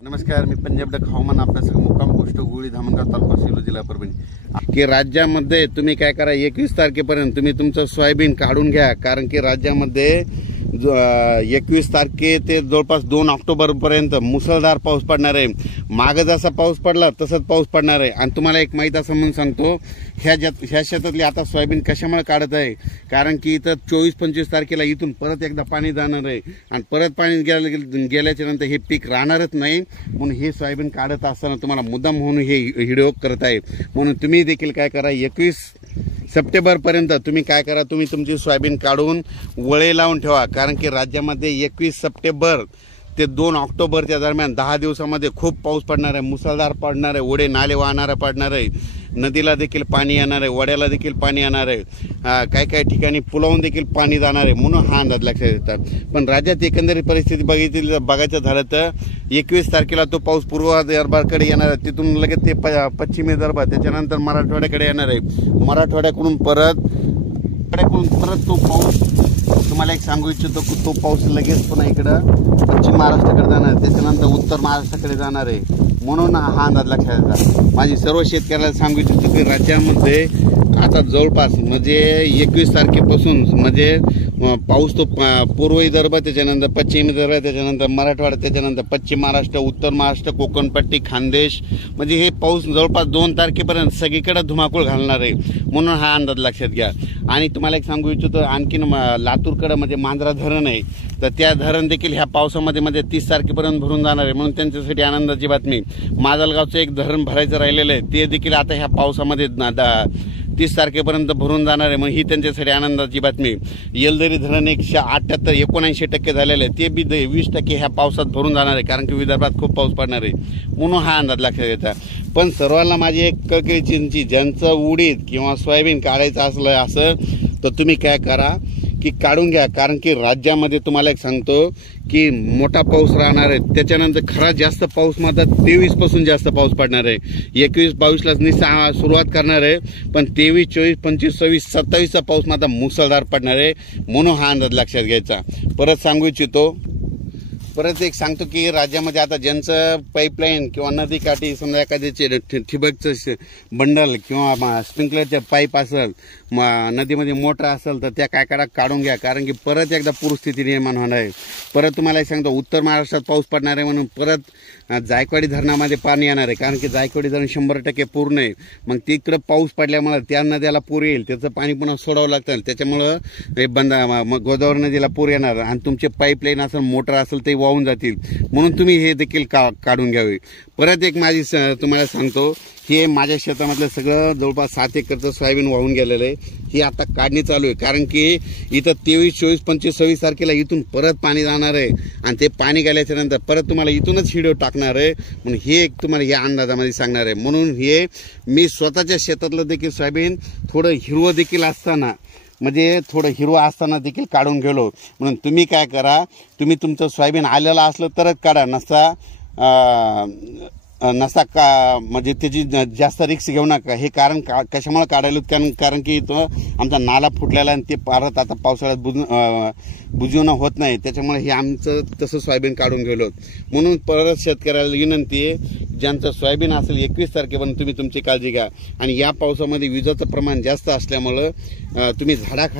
नमस्कार, मी पंजाब डक हवामान अभ्यासक मुक्काम पोस्ट गुळी धामणगाव तालुका सेलू जिल्हा परभणी की राज्यामध्ये तुम्ही काय करा 21 तारखेपर्यंत तुम्ही तुमचं सोयाबीन काढून घ्या। कारण की राज्यामध्ये 21 तारखे ते जवळपास 2 ऑक्टोबर पर्यंत मुसळधार पाऊस पडणार आहे। मागे जसा पाऊस पडला तसंच पाऊस पडणार आहे। आणि तुम्हाला एक माहिती असं म्हणून सांगतो, ह्या शेतातली आता सोयाबीन कशामुळे काढत आहे, कारण की इथं 24-25 तारखेला इथून परत एकदा पाणी जाणार आहे आणि परत पाणी गेल्याच्या नंतर हे पीक राहणारच नाही। म्हणून हे सोयाबीन काढत असताना तुम्हाला मुद्दाम म्हणून हे व्हिडिओ करत आहे। म्हणून तुम्ही देखील काय करा, 21 सप्टेंबर पर्यंत तुम्ही काय करा, तुम्ही तुमची सोयाबीन काढून वळे लावून ठेवा। कारण की राज्यामध्ये 21 सप्टेंबर ते 2 ऑक्टोबरच्या दरम्यान 10 दिवसामध्ये खूप पाऊस पडणार आहे, मुसळधार पडणार आहे, ओढे नाले वाहणारा पडणार आहे, नदीला देखील पाणी येणार आहे, वड्याला देखील पाणी येणार आहे, काही ठिकाणी पुलावून देखील पाणी जाणार आहे। म्हणून हा अंदाज लक्षात येतात। पण राज्यात एकंदरीत परिस्थिती बघायचं झालं तर 21 तारखेला तो पाऊस पूर्व विदर्भाकडे येणार आहे, तिथून लगेच ते पश्चिम विदर्भ, त्याच्यानंतर मराठवाड्याकडे येणार आहे, मराठवाड्याकडून परत तो पाऊस तुम्हाला एक सांगू इच्छितो की तो पाऊस लगेच पुन्हा इकडं पश्चिम महाराष्ट्राकडे जाणार आहे, त्याच्यानंतर उत्तर महाराष्ट्राकडे जाणार आहे। म्हणून हा अंदाज लक्षात येतात। माझी सर्व शेतकऱ्याला सांगू इच्छितो की राज्यामध्ये आता जवळपास म्हणजे 21 तारखेपासून म्हणजे पाऊस तो पूर्व विदर्भ, त्याच्यानंतर पश्चिम विदर्भ, त्याच्यानंतर मराठवाडा, त्याच्यानंतर पश्चिम महाराष्ट्र, उत्तर महाराष्ट्र, कोकणपट्टी, खानदेश, म्हणजे हे पाऊस जवळपास 2 तारखेपर्यंत सगळीकडे धुमाकूळ घालणार आहे। म्हणून हा अंदाज लक्षात घ्या। आणि तुम्हाला एक सांगू इच्छितो, आणखीन लातूरकडे म्हणजे मांजरा धरण आहे, तर त्या धरण देखील ह्या पावसामध्ये 30 तारखेपर्यंत भरून जाणार आहे। म्हणून त्यांच्यासाठी आनंदाची बातमी, माजलगावचं एक धरण भरायचं राहिलेलं आहे, ते देखील आता ह्या पावसामध्ये 30 तारखेपर्यंत भरून जाणार आहे। मग ही त्यांच्यासाठी आनंदाची बातमी। येलदरी धरण 178-79% झालेलं आहे, ते बी 20% ह्या पावसात भरून जाणार आहे, कारण की विदर्भात खूप पाऊस पडणार आहे। म्हणून हा अंदाज लक्षात घ्यायचा। पण सर्वांना माझी एक कळकळीची, ज्यांचं उडीद किंवा सोयाबीन काढायचं असलं असं तर तुम्ही काय करा की काढून घ्या। कारण की राज्यामध्ये तुम्हाला एक सांगतो की मोठा पाऊस राहणार आहे, त्याच्यानंतर खरा जास्त पाऊस मात्र 23 पासून जास्त पाऊस पडणार आहे। 21-22ला सुरुवात करणार आहे, पण 23, 24, 25, 26, 27चा पाऊस मात्र मुसळधार पडणार आहे। म्हणून हा अंदाज लक्षात घ्यायचा। परत सांगू इच्छितो, परत एक सांगतो की राज्यामध्ये आता ज्यांचं पाईपलाईन किंवा नदीकाठी समजा एखाद्याचे ठिबकचं बंडल किंवा स्प्रिंकलरचे पाईप असेल, नदीमध्ये मोटर असेल, तर त्या काय करा, काढून घ्या। कारण की परत एकदा पूरस्थिती निर्माण होणार आहे। परत तुम्हाला एक सांगतो, उत्तर महाराष्ट्रात पाऊस पडणार आहे, म्हणून परत जायकवाडी धरणामध्ये पाणी येणार आहे। कारण की जायकवाडी धरण 100% पूर्ण आहे। मग तिकडं पाऊस पडल्यामुळे त्या नद्याला पूर येईल, त्याचं पाणी पुन्हा सोडावं लागतं, त्याच्यामुळं हे गोदावरी नदीला पूर येणार आणि तुमचे पाईपलाईन असेल, मोटर असेल, ते वाहून जातील। म्हणून तुम्ही हे देखील काढून घ्यावे। परत एक माझी तुम्हाला सांगतो, हे माझ्या शेतामधलं सगळं जवळपास 7 एकरचं सोयाबीन वाहून गेलेलं आहे, ही आता काढणी चालू आहे। कारण की इथं 23, 24, 25, 26 तारखेला इथून परत पाणी जाणार आहे आणि ते पाणी गेल्याच्या नंतर परत तुम्हाला इथूनच व्हिडिओ टाकणार आहे। म्हणून हे एक तुम्हाला या अंदाजामध्ये सांगणार आहे। म्हणून हे मी स्वतःच्या शेतातलं देखील सोयाबीन थोडं हिरवं देखील असताना, म्हणजे थोडं हिरवं असताना देखील काढून गेलो। म्हणून तुम्ही काय करा, तुम्ही तुमचं सोयाबीन आलेलं असलं तरच काढा, नसता म्हणजे त्याची जास्त रिस्क घेऊ नका। हे कारण कशामुळे काढायला, कारण की तो आमचा नाला फुटलेला आणि ते परत आता पावसाळ्यात बुजवणं होत नाही, त्याच्यामुळे हे आमचं तसं सोयाबीन काढून गेलो। म्हणून परत शेतकऱ्याला विनंती आहे, ज्यांचं सोयाबीन असेल 21 तारखेपर्यंत तुम्ही तुमची काळजी घ्या। आणि या पावसामध्ये विजेचं प्रमाण जास्त असल्यामुळं तुम्ही झाडाखाली